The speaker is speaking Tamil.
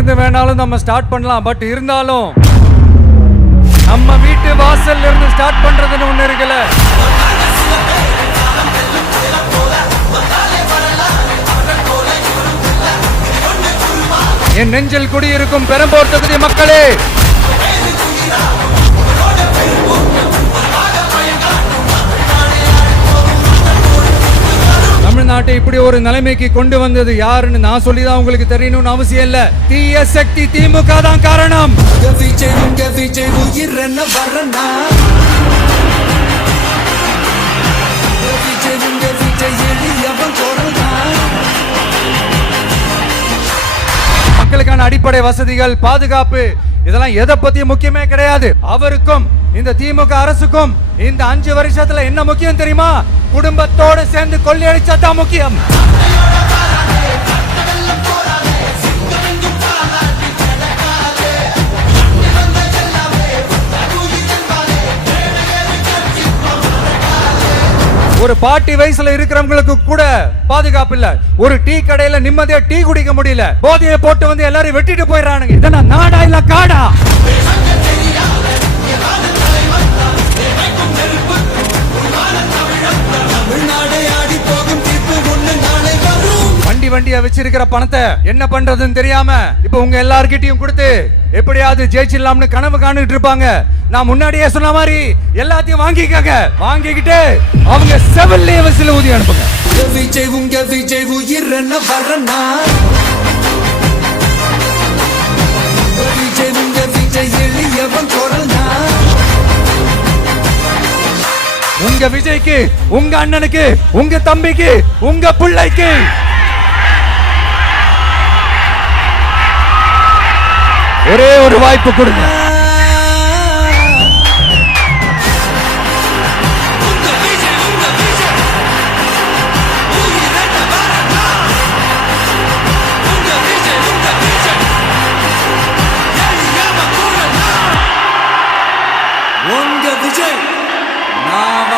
இருந்து வேணாலும் நம்ம ஸ்டார்ட் பண்ணலாம். பட் இருந்தாலும் நம்ம வீட்டு வாசல்ல இருந்து ஸ்டார்ட் பண்றதுன்னு ஒண்ணு இருக்குல்ல. என் நெஞ்சில் குடியிருக்கும் பெரம்பூர் தொகுதி மக்களே, தமிழ்நாட்டை இப்படி ஒரு நிலைமைக்கு கொண்டு வந்தது யாருன்னு நான் சொல்லிதான் உங்களுக்கு தெரியணும்னு அவசியம் இல்ல. தீய சக்தி திமுக தான் காரணம். மக்களுக்கான அடிப்படை வசதிகள், பாதுகாப்பு, இதெல்லாம் எதை பத்தி முக்கியமே கிடையாது. அவருக்கும் இந்த திமுக அரசுக்கும் இந்த 5 வருஷத்துல என்ன முக்கியம் தெரியுமா? குடும்பத்தோடு சேர்ந்து கொள்ளையடிச்சா தான் முக்கியம். ஒரு பாட்டி வயசுல இருக்கிறவங்களுக்கு கூட பாதுகாப்பு இல்ல. ஒரு டீ கடையில நிம்மதியா டீ குடிக்க முடியல. போதையை போட்டு வந்து எல்லாரும் வெட்டிட்டு போயிடறானுங்க. இதெல்லாம் நாடா இல்ல காடா? வண்டியா வச்சிருக்கிற பணத்தை என்ன பண்றதுன்னு தெரியாம இப்ப உங்க எல்லார்கிட்டயும் கொடுத்து எப்படியாவது ஜெயிச்சிடலாம்னு கனவு காணிட்டு இருப்பாங்க. நான் முன்னாடியே சொன்ன மாதிரி எல்லாத்தையும் வாங்கிக்கங்க. வாங்கிக்கிட்டு அவங்க செவல்லே வசில ஊதி அனுப்புங்க. விஜய் உங்க விஜய் உயிரன வரனா, விஜய் உங்க விஜய் எளியவன் குரல்னா. உங்க விஜய்க்கு, உங்க அண்ணனுக்கு, உங்க தம்பிக்கு, உங்க பிள்ளைக்கு ஒரே ஒரு வாய்ப்பு கொடுங்க. உங்க விஜய் நான்